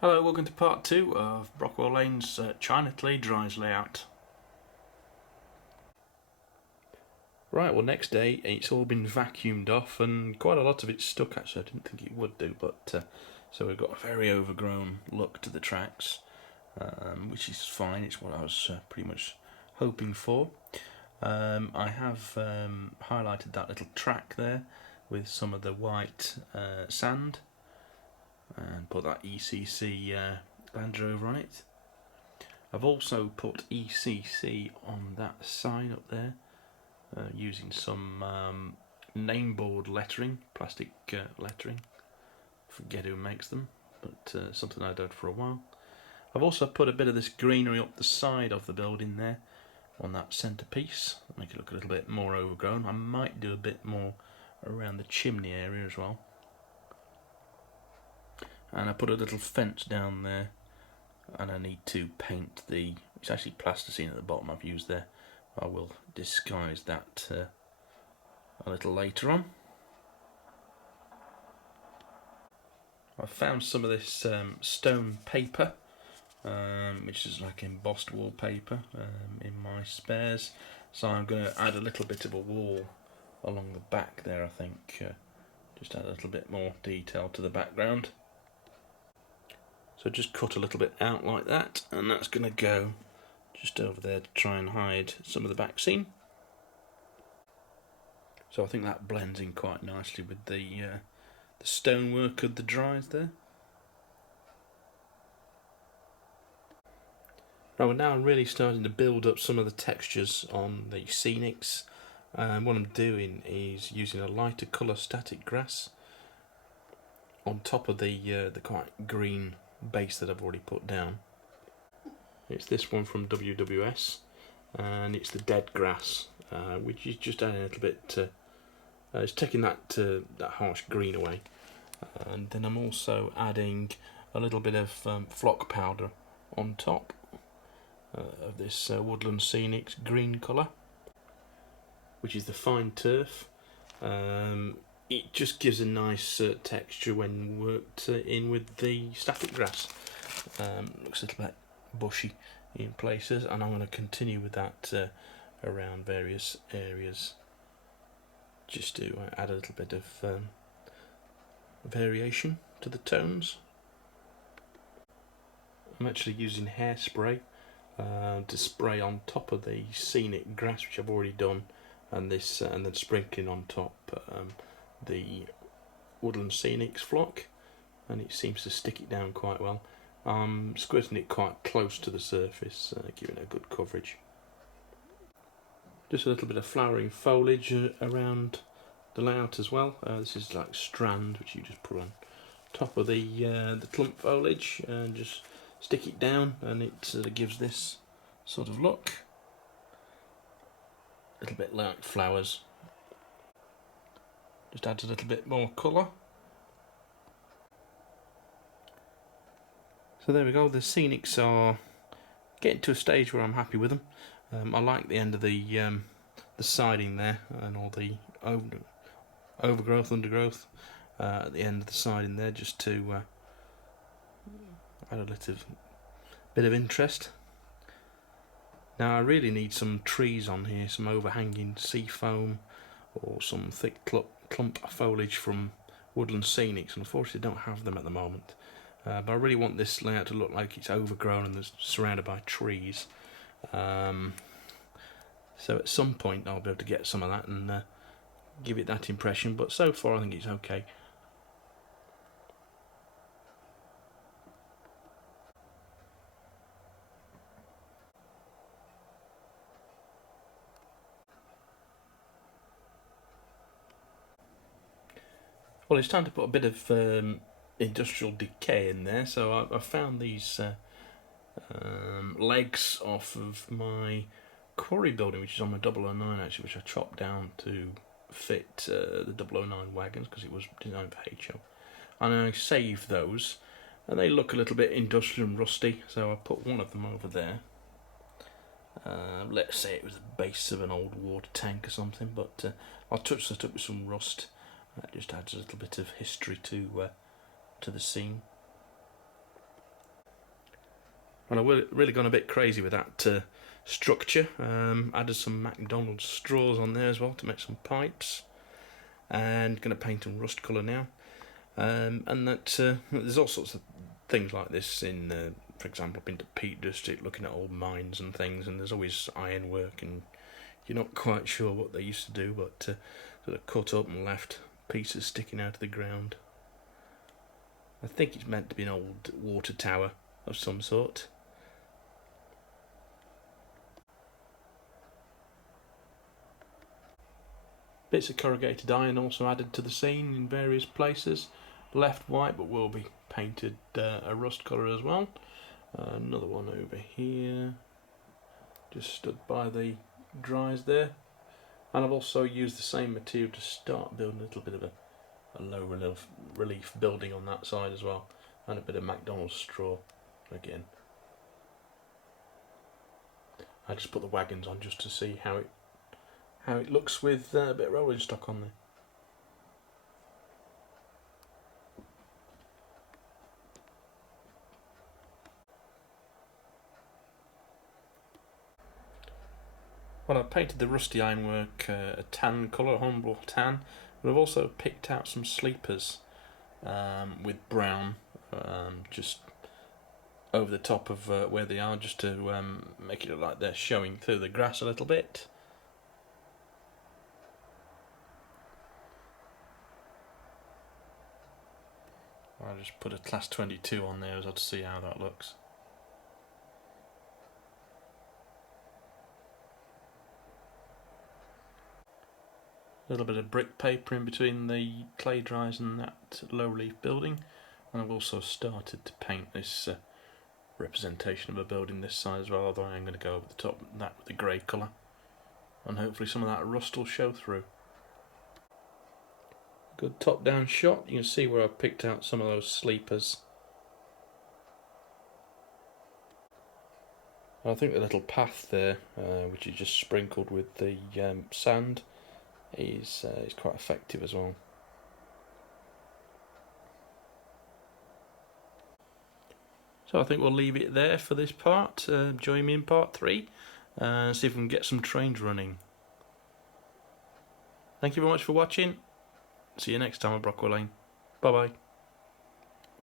Hello, welcome to part 2 of Brockwell Lane's China Clay Dries layout. Right, well next day it's all been vacuumed off and quite a lot of it's stuck actually. I didn't think it would do, but so we've got a very overgrown look to the tracks, which is fine. It's what I was pretty much hoping for. I have highlighted that little track there with some of the white sand and put that ECC Land Rover on it. I've also put ECC on that sign up there using some name board lettering, plastic lettering. Forget who makes them, but something I've done for a while. I've also put a bit of this greenery up the side of the building there on that centrepiece, make it look a little bit more overgrown. I might do a bit more around the chimney area as well. And I put a little fence down there, and I need to paint it's actually plasticine at the bottom I've used there. I will disguise that a little later on. I've found some of this stone paper, which is like embossed wallpaper in my spares, so I'm going to add a little bit of a wall along the back there, I think, just add a little bit more detail to the background. So just cut a little bit out like that, and that's going to go just over there to try and hide some of the back scene. So I think that blends in quite nicely with the stonework of the dries there. Right, we're now really starting to build up some of the textures on the Scenics. What I'm doing is using a lighter colour static grass on top of the quite green base that I've already put down. It's this one from WWS, and it's the dead grass, which is just adding a little bit. It's taking that harsh green away, and then I'm also adding a little bit of flock powder on top of this Woodland Scenics green colour, which is the fine turf. It just gives a nice texture when worked in with the static grass. Looks a little bit bushy in places, and I'm going to continue with that around various areas just to add a little bit of variation to the tones. I'm actually using hairspray to spray on top of the scenic grass, which I've already done, and then sprinkling on top the Woodland Scenics flock, and it seems to stick it down quite well. I'm squirting it quite close to the surface, giving it a good coverage. Just a little bit of flowering foliage around the layout as well. This is like strand, which you just put on top of the clump foliage and just stick it down, and it sort of gives this sort of look. A little bit like flowers. Just adds a little bit more colour. So there we go, the Scenics are getting to a stage where I'm happy with them. I like the end of the siding there and all the overgrowth, undergrowth at the end of the siding there, just to add a little bit of interest. Now I really need some trees on here, some overhanging sea foam or some thick clump foliage from Woodland Scenics. Unfortunately I don't have them at the moment. But I really want this layout to look like it's overgrown and it's surrounded by trees. So at some point I'll be able to get some of that and give it that impression, but so far I think it's okay. Well, it's time to put a bit of industrial decay in there, so I found these legs off of my quarry building, which is on my 009 actually, which I chopped down to fit the 009 wagons because it was designed for HO. And I saved those, and they look a little bit industrial and rusty, so I put one of them over there. Let's say it was the base of an old water tank or something, but I'll touch that up with some rust. That just adds a little bit of history to the scene. And I've really gone a bit crazy with that structure. Added some McDonald's straws on there as well to make some pipes. And going to paint them rust colour now. And that there's all sorts of things like this in, for example, I've been to Peak District looking at old mines and things, and there's always ironwork, and you're not quite sure what they used to do, but sort of cut up and left pieces sticking out of the ground. I think it's meant to be an old water tower of some sort. Bits of corrugated iron also added to the scene in various places. Left white, but will be painted a rust colour as well. Another one over here, just stood by the dries there. And I've also used the same material to start building a little bit of a low relief building on that side as well, and a bit of McDonald's straw again. I just put the wagons on just to see how it looks with a bit of rolling stock on there. Well, I've painted the rusty ironwork a tan colour, humble tan, but I've also picked out some sleepers with brown just over the top of where they are, just to make it look like they're showing through the grass a little bit. I'll just put a class 22 on there as well to see how that looks. A little bit of brick paper in between the clay dries and that low relief building, and I've also started to paint this representation of a building this side as well, although I'm going to go over the top of that with a grey colour, and hopefully some of that rust will show through. Good top down shot, you can see where I've picked out some of those sleepers. And I think the little path there, which is just sprinkled with the sand, is quite effective as well. So I think we'll leave it there for this part. Join me in part 3 and see if we can get some trains running. Thank you very much for watching. See you next time at Brockwell Lane. Bye bye.